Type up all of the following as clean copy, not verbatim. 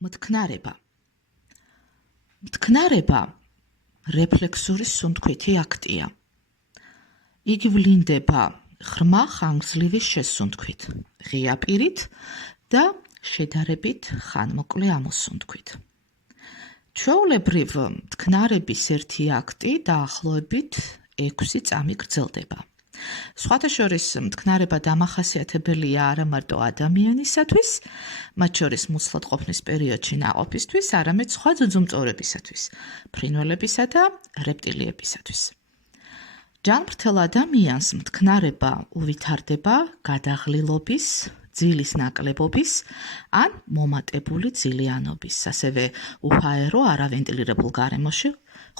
მტკნარება. მტკნარება რეფლექსური სუნთქვითი აქტია. იგი ვლინდება ღრმა ხანგრძლივი შესუნთქვით, ღია პირით და შედარებით ხანმოკლე ამოსუნთქვით. ჩვეულებრივ მტკნარების ერთი აქტი დაახლოებით 6 წამი გრძელდება. სხვათა შორის მტკნარება დამახასიათებელია არა მარტო ადამიანისათვის, მათ შორის მუცლად ყოფნის პერიოდში ნაყოფისთვის, არამედ სხვა ძუძუმწოვრებისათვის, ფრინველებისა და რეპტილიებისათვის. ჯანმრთელ ადამიანს მტკნარება უვითარდება გადაღლილობის, ძილის ნაკლებობის ან მომატებული ძილიანობის, ასევე უჰაერო არავენტილირებულ გარემოში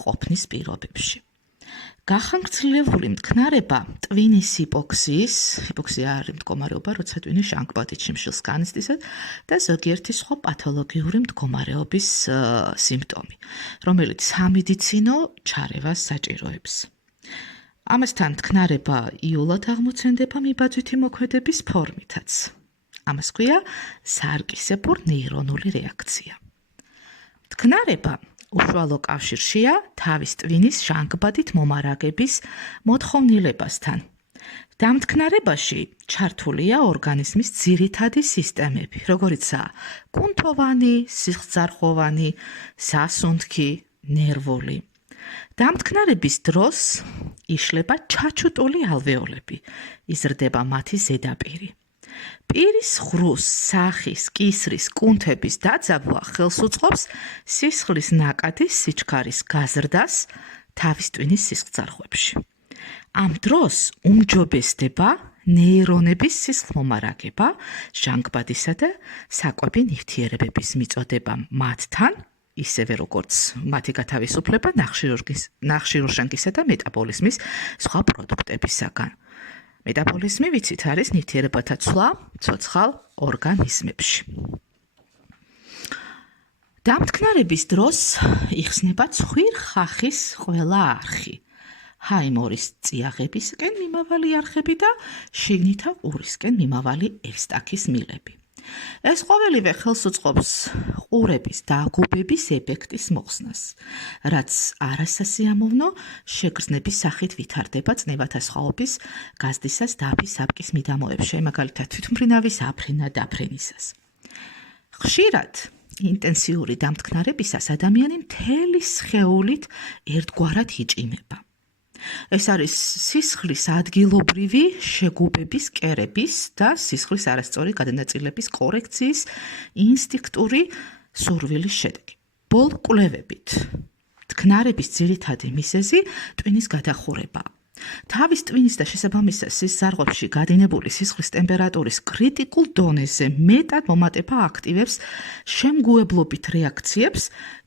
ყოფნის პირობებში. გახანგრძლივებული მტკნარება ტვინის ჰიპოქსია არის მდგომარეობა, როცა ტვინი შანგბადით შიმშილს განიცდის და ზოგიერთი სხვა პათოლოგიური მდგომარეობის სიმპტომი, რომელიც სამედიცინო ჩარევას საჭიროებს. ამასთან მტკნარება იოლად აღმოცენდება მიბაძვითი მოქმედების ფორმითაც. ამას ქვია საარკისებურ ნეირონული რეაქცია. მტკნარება უშუალო კავშირშია თავის ტვინის შანგბადით მომარაგების მოთხოვნილებასთან. დამტკნარებაში ჩართულია ორგანიზმის ძირითადი სისტემები, როგორიცაა კუნთოვანი, სისხლძარღვოვანი, სასუნთქი, ნერვული. დამტკნარების დროს იშლება ჩაჩუტული ალვეოლები, იზრდება მათი ზედაპირი. პირის ღრუს, სახის, კისრის, კუნთების დაძაბვა ხელს უწყობს სისხლის ნაკადის სიჩქარის გაზრდას თავის ტვინის სისხლძარღვებში. ამ დროს უმჯობესდება ნეირონების სისხლმომარაგება, შანგბადისა და საკვები ნივთიერებების მიწოდება მათთან, ისევე როგორც მათი გათავისუფლება ნახშირორჟანგისა და მეტაბოლიზმის სხვა პროდუქტებისაგან. მეტაბოლიზმი, ვიცით, არის ნივთიერებათა ცვლა ცოცხალ ორგანიზმებში. დამტკნარების დროს იხსნება ცხვირ-ხახის ყველა არხი, ჰაიმორის წიაღებისკენ მიმავალი არხები და შიგნითა ყურისკენ მიმავალი ევსტაქის მილები. ეს ყოველივე ხელს უწყობს ყურების დაგუბების ეფექტის მოხსნას, რაც არასასიამოვნო შეგრძნების სახით ვითარდება წნევათა სხვაობის გაზრდისას და აფის-აპკის მიდამოებში, მაგალითად თვითმფრინავის აფრენა დაფრენისას. ხშირად ინტენსიური დამტკნარებისას ადამიანი მთელი სხეულით ერთგვარად იჭიმება. ეს არის სისხლის ადგილობრივი შეგუბების კერების და სისხლის არასწორი გადანაწილების კორექციის ინსტინქტური სურვილის შედეგი. ბოლო კვლევებით მტკნარების ძირითადი მიზეზი ტვინის გადახურებაა. თავის ტვინის და შესაბამისად სისხლძარღვებში გადინებული სისხლის ტემპერატურის კრიტიკულ დონეზე მეტად მომატება აქტივებს შემგუებლობით რეაქციებს,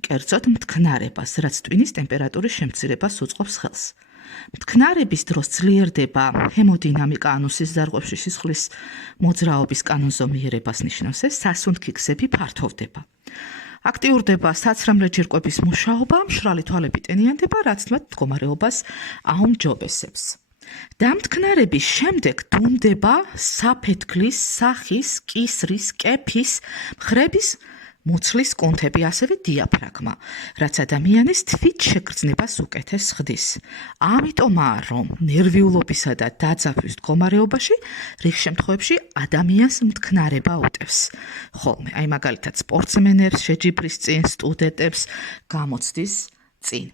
კერძოდ მტკნარებას, რაც ტვინის ტემპერატურის შემცირებას უწყობს ხელს. მტკნარების დროს ძლიერდება ჰემოდინამიკა, ანუ სისხლძარღვებში სისხლის მოძრაობის კანონზომიერებას ნიშნავს, ეს სასუნთქი გზები ფართოვდება. აქტიურდება საცრამლე ჯირკვების მუშაობა, მშრალი თვალები ტენიანდება, რაც მათ მდგომარეობას აუმჯობესებს. დამტკნარების შემდეგ დუმდება საფეთქლის, სახის, კისრის, კეფის, მხრების მუცლის კუნთები, ასევე დიაფრაგმა, რაც ადამიანის თვითშეგრძნებას უკეთეს ხდის. ამიტომაა, რომ ნერვიულობისა და დაძაბვის მდგომარეობაში რიგ შემთხვევებში ადამიანს მტკნარება უტევს. ხოლმე, მაგალითად სპორტსმენებს, შეჯიბრის წინ, სტუდენტებს, გამოცდის წინ.